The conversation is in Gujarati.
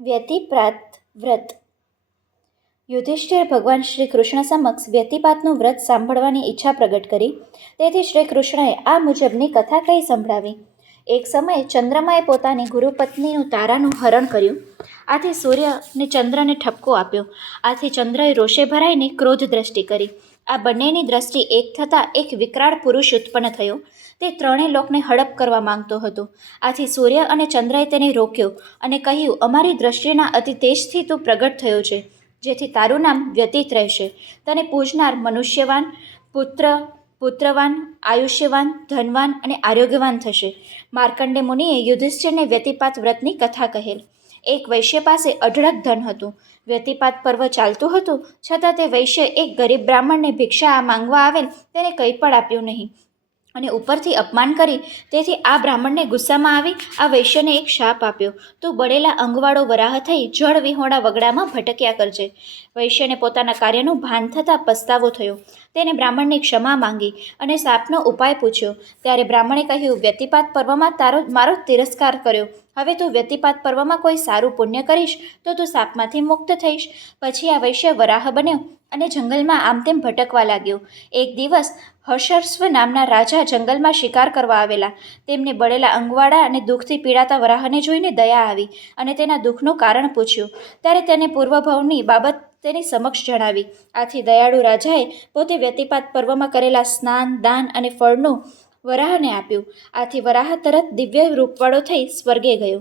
વ્યતિપાત વ્રત. યુધિષ્ઠિર ભગવાન શ્રી કૃષ્ણ સમક્ષ વ્યતિપાતનું વ્રત સાંભળવાની ઈચ્છા પ્રગટ કરી. તેથી શ્રી કૃષ્ણએ આ મુજબની કથા કહી સંભળાવી. એક સમયે ચંદ્રમાએ પોતાની ગુરુપત્નીનું તારાનું હરણ કર્યું. આથી સૂર્યને ચંદ્રને ઠપકો આપ્યો. આથી ચંદ્રએ રોષે ભરાઈને ક્રોધ દ્રષ્ટિ કરી. આ બંનેની દ્રષ્ટિ એક થતાં એક વિકરાળ પુરુષ ઉત્પન્ન થયો. તે ત્રણેય લોકને હડપ કરવા માંગતો હતો. આથી સૂર્ય અને ચંદ્રએ તેને રોક્યો અને કહ્યું, અમારી દ્રષ્ટિના અતિ તેજથી તું પ્રગટ થયો છે, જેથી તારું નામ વ્યતીત રહેશે. તને પૂજનાર મનુષ્યવાન, પુત્રવાન, આયુષ્યવાન, ધનવાન અને આરોગ્યવાન થશે. માર્કંડે મુનિએ યુધિષ્ઠિરને વ્યતિપાત વ્રતની કથા કહેલ. એક વૈશ્ય પાસે અઢળક ધન હતું. વ્યતિપાત પર્વ ચાલતું હતું, છતાં તે વૈશ્ય એક ગરીબ બ્રાહ્મણને ભિક્ષા માંગવા આવેલ તેને કંઈ પણ આપ્યું નહીં અને ઉપરથી અપમાન કરી. તેથી આ બ્રાહ્મણને ગુસ્સામાં આવી આ વૈશ્યને એક શાપ આપ્યો, તું બળેલા અંગવાળો વરાહ થઈ જળ વિહોણા વગડામાં ભટક્યા કરજે. વૈશ્યને પોતાના કાર્યનું ભાન થતાં પસ્તાવો થયો. તેને બ્રાહ્મણની ક્ષમા માંગી અને શાપનો ઉપાય પૂછ્યો. ત્યારે બ્રાહ્મણે કહ્યું, વ્યતિપાત પર્વમાં મારો તિરસ્કાર કર્યો. હવે તું વ્યતિપાત પર્વમાં કોઈ સારું પુણ્ય કરીશ તો તું શાપમાંથી મુક્ત થઈશ. પછી આ વૈશ્ય વરાહ બન્યો અને જંગલમાં આમ તેમ ભટકવા લાગ્યો. એક દિવસ હર્ષસ્વ નામના રાજા જંગલમાં શિકાર કરવા આવેલા. તેમને બળેલા અંગવાળા અને દુઃખથી પીડાતા વરાહને જોઈને દયા આવી અને તેના દુઃખનું કારણ પૂછ્યું. ત્યારે તેને પૂર્વભાવની બાબત તેની સમક્ષ જણાવી. આથી દયાળુ રાજાએ પોતે વ્યતિપાત પર્વમાં કરેલા સ્નાન, દાન અને ફળનું વરાહને આપ્યું. આથી વરાહ તરત દિવ્ય રૂપવાળો થઈ સ્વર્ગે ગયો.